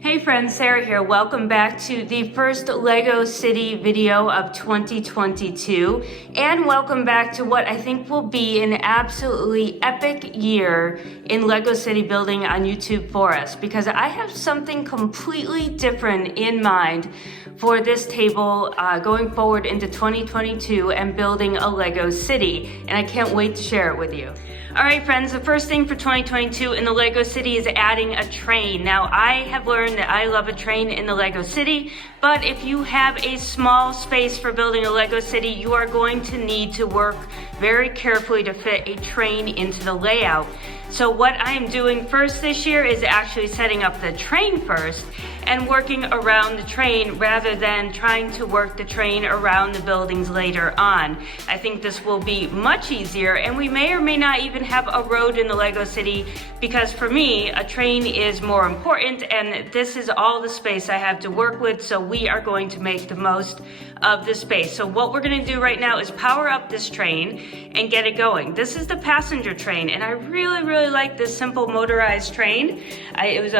Hey friends, Sarah here. Welcome back to the first Lego City video of 2022, and welcome back to what I think will be an absolutely epic year in Lego City building on YouTube for us, because I have something completely different in mind for this table going forward into 2022 and building a Lego City, and I can't wait to share it with you. All right, friends, the first thing for 2022 in the Lego City is adding a train. Now, I have learned that I love a train in the Lego City, but if you have a small space for building a Lego City, you are going to need to work very carefully to fit a train into the layout. So what I am doing first this year is actually setting up the train first and working around the train rather than trying to work the train around the buildings later on. I think this will be much easier, and we may or may not even have a road in the Lego City, because for me, a train is more important, and this is all the space I have to work with, so we are going to make the most of the space. So what we're gonna do right now is power up this train and get it going. This is the passenger train, and I really like this simple motorized train. It was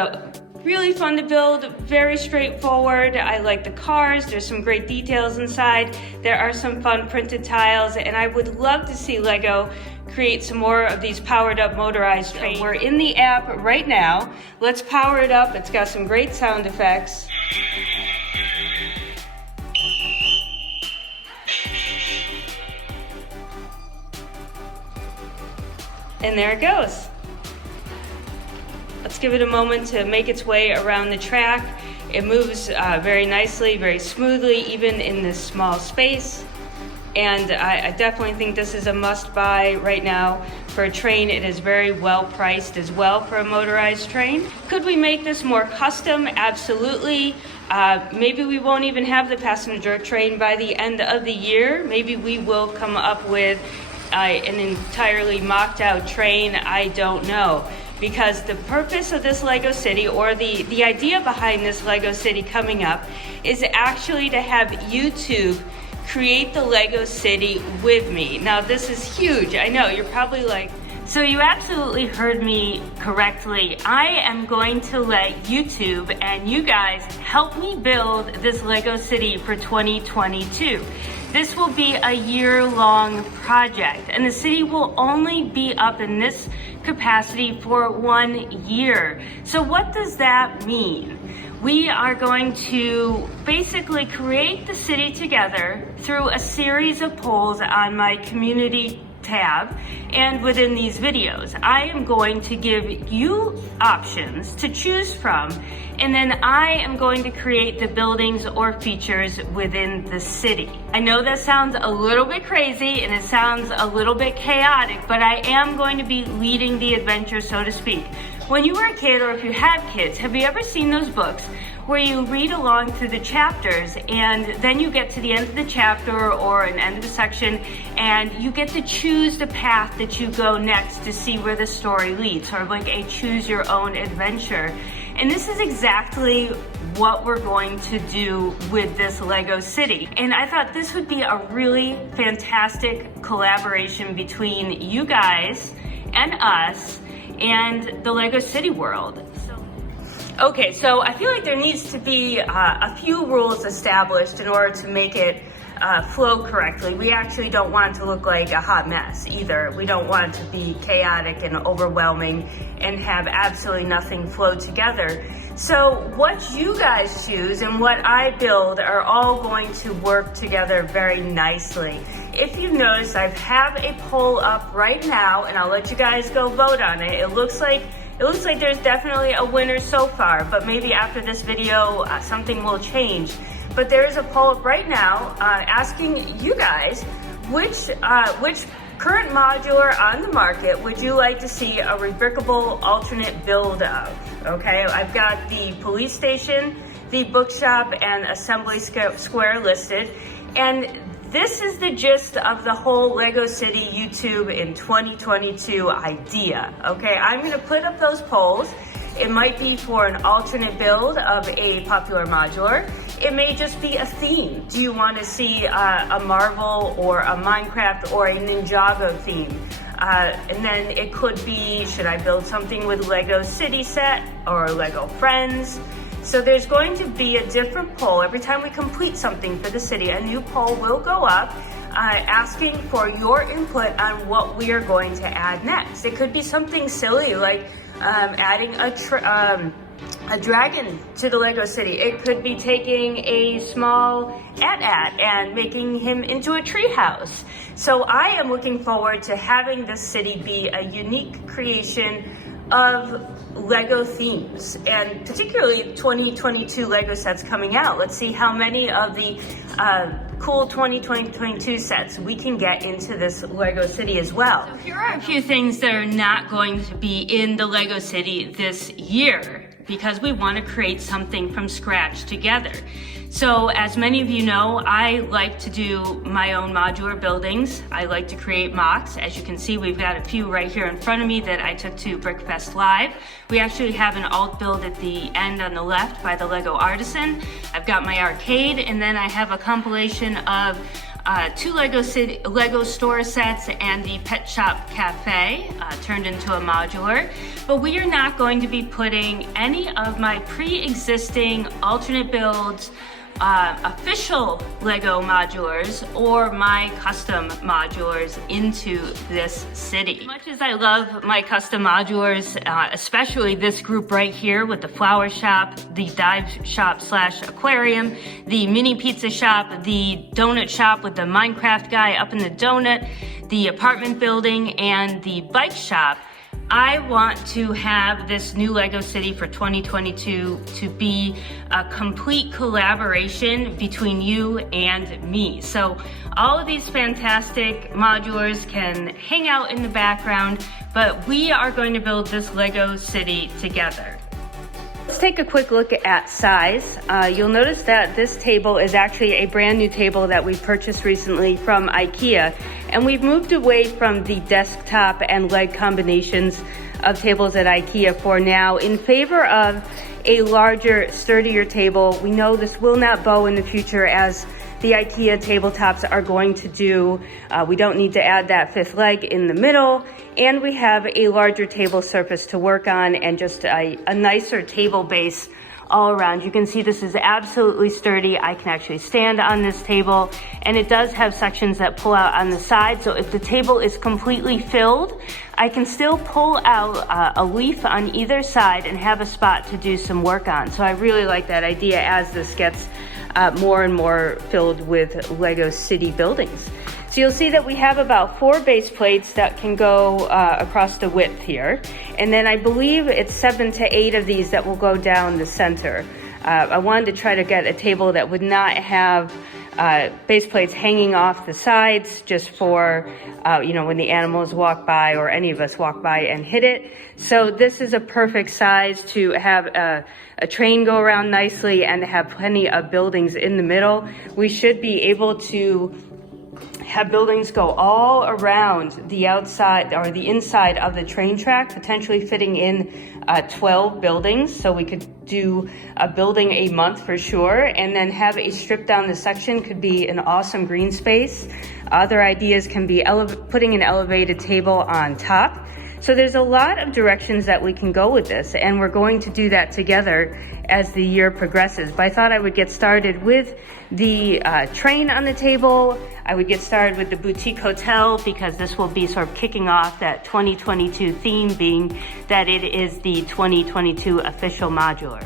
really fun to build, very straightforward. I like the cars, there's some great details inside. There are some fun printed tiles, and I would love to see Lego create some more of these powered up motorized trains. We're in the app right now. Let's power it up. It's got some great sound effects. And there it goes. Let's give it a moment to make its way around the track. It moves very nicely, very smoothly, even in this small space. And I definitely think this is a must-buy right now for a train. It is very well priced as well for a motorized train. Could we make this more custom? Absolutely. Maybe we won't even have the passenger train by the end of the year. Maybe we will come up with an entirely mocked out train. I don't know. Because the purpose of this Lego City, or the idea behind this Lego City coming up, is actually to have YouTube create the Lego City with me. Now this is huge. I know, you're probably like, so you absolutely heard me correctly. I am going to let YouTube and you guys help me build this Lego City for 2022. This will be a year-long project, and the city will only be up in this capacity for 1 year. So what does that mean? We are going to basically create the city together through a series of polls on my community tab and within these videos. I am going to give you options to choose from, and then I am going to create the buildings or features within the city. I know that sounds a little bit crazy and it sounds a little bit chaotic, but I am going to be leading the adventure, so to speak. When you were a kid, or if you have kids, have you ever seen those books where you read along through the chapters and then you get to the end of the chapter or an end of the section and you get to choose the path that you go next to see where the story leads, sort of like a choose your own adventure. And this is exactly what we're going to do with this Lego City. And I thought this would be a really fantastic collaboration between you guys and us and the Lego City world. Okay, so I feel like there needs to be a few rules established in order to make it flow correctly. We actually don't want it to look like a hot mess either. We don't want it to be chaotic and overwhelming and have absolutely nothing flow together. So what you guys choose and what I build are all going to work together very nicely. If you notice, I have a poll up right now, and I'll let you guys go vote on it. It looks like there's definitely a winner so far, but maybe after this video, something will change. But there is a poll up right now asking you guys which current modular on the market would you like to see a rebrickable alternate build of? Okay, I've got the police station, the bookshop, and assembly square listed, and this is the gist of the whole Lego City YouTube in 2022 idea, okay? I'm gonna put up those polls. It might be for an alternate build of a popular modular. It may just be a theme. Do you want to see a Marvel or a Minecraft or a Ninjago theme? And then it could be, should I build something with Lego City set or Lego Friends? So there's going to be a different poll. Every time we complete something for the city, a new poll will go up asking for your input on what we are going to add next. It could be something silly like adding a dragon to the Lego city. It could be taking a small at and making him into a tree house. So I am looking forward to having this city be a unique creation of Lego themes, and particularly 2022 Lego sets coming out. Let's see how many of the cool 2022 sets we can get into this Lego city as well. So here are a few things that are not going to be in the Lego city this year, because we want to create something from scratch together. So as many of you know, I like to do my own modular buildings. I like to create mocs. As you can see, we've got a few right here in front of me that I took to BrickFest Live. We actually have an alt build at the end on the left by the Lego Artisan. I've got my arcade, and then I have a compilation of two Lego store sets and the Pet Shop Cafe turned into a modular. But we are not going to be putting any of my pre-existing alternate builds, official Lego modulars, or my custom modulars into this city. As much as I love my custom modulars, especially this group right here with the flower shop, the dive shop / aquarium, the mini pizza shop, the donut shop with the Minecraft guy up in the donut, the apartment building, and the bike shop, I want to have this new Lego City for 2022 to be a complete collaboration between you and me. So all of these fantastic modulars can hang out in the background, but we are going to build this Lego City together. Let's take a quick look at size. You'll notice that this table is actually a brand new table that we purchased recently from Ikea, and we've moved away from the desktop and leg combinations of tables at Ikea for now in favor of a larger, sturdier table. We know this will not bow in the future as the Ikea tabletops are going to do. We don't need to add that fifth leg in the middle, and we have a larger table surface to work on and just a nicer table base all around. You can see this is absolutely sturdy. I can actually stand on this table, and it does have sections that pull out on the side. So if the table is completely filled, I can still pull out a leaf on either side and have a spot to do some work on. So I really like that idea as this gets more and more filled with Lego City buildings. So you'll see that we have about 4 base plates that can go across the width here. And then I believe it's 7 to 8 of these that will go down the center. I wanted to try to get a table that would not have base plates hanging off the sides just for, when the animals walk by or any of us walk by and hit it. So this is a perfect size to have a train go around nicely and to have plenty of buildings in the middle. We should be able to have buildings go all around the outside or the inside of the train track, potentially fitting in 12 buildings. So we could do a building a month for sure, and then have a strip down the section could be an awesome green space. Other ideas can be putting an elevated table on top. So there's a lot of directions that we can go with this, and we're going to do that together as the year progresses. But I thought I would get started with the train on the table. I would get started with the boutique hotel, because this will be sort of kicking off that 2022 theme, being that it is the 2022 official modular.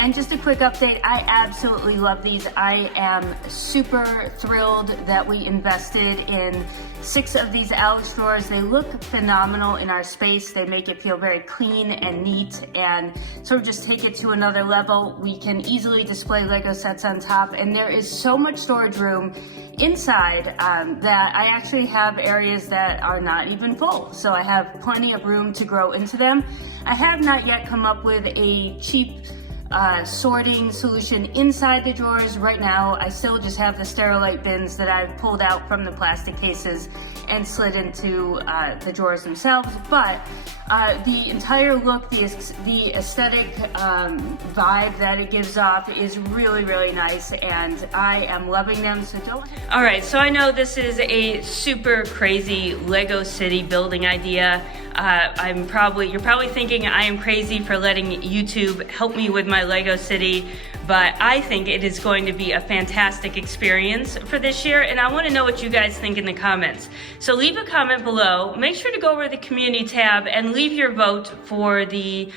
And just a quick update, I absolutely love these. I am super thrilled that we invested in 6 of these Alex drawers. They look phenomenal in our space. They make it feel very clean and neat and sort of just take it to another level. We can easily display Lego sets on top, and there is so much storage room inside that I actually have areas that are not even full. So I have plenty of room to grow into them. I have not yet come up with a cheap sorting solution inside the drawers. Right now, I still just have the Sterilite bins that I've pulled out from the plastic cases and slid into the drawers themselves. But the entire look, the aesthetic vibe that it gives off is really, really nice, and I am loving them, so don't. All right, so I know this is a super crazy Lego City building idea. You're probably thinking I am crazy for letting YouTube help me with my Lego City, but I think it is going to be a fantastic experience for this year, and I want to know what you guys think in the comments. So leave a comment below. Make sure to go over to the community tab and leave your vote for the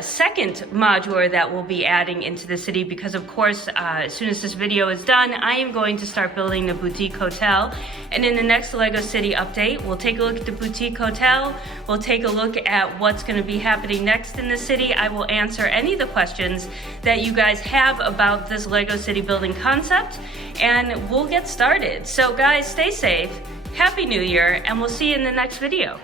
second modular that we'll be adding into the city, because of course, as soon as this video is done, I am going to start building the boutique hotel. And in the next Lego City update, we'll take a look at the boutique hotel. We'll take a look at what's going to be happening next in the city. I will answer any of the questions that you guys have about this Lego City building concept, and we'll get started. So guys, stay safe, Happy New Year, and we'll see you in the next video.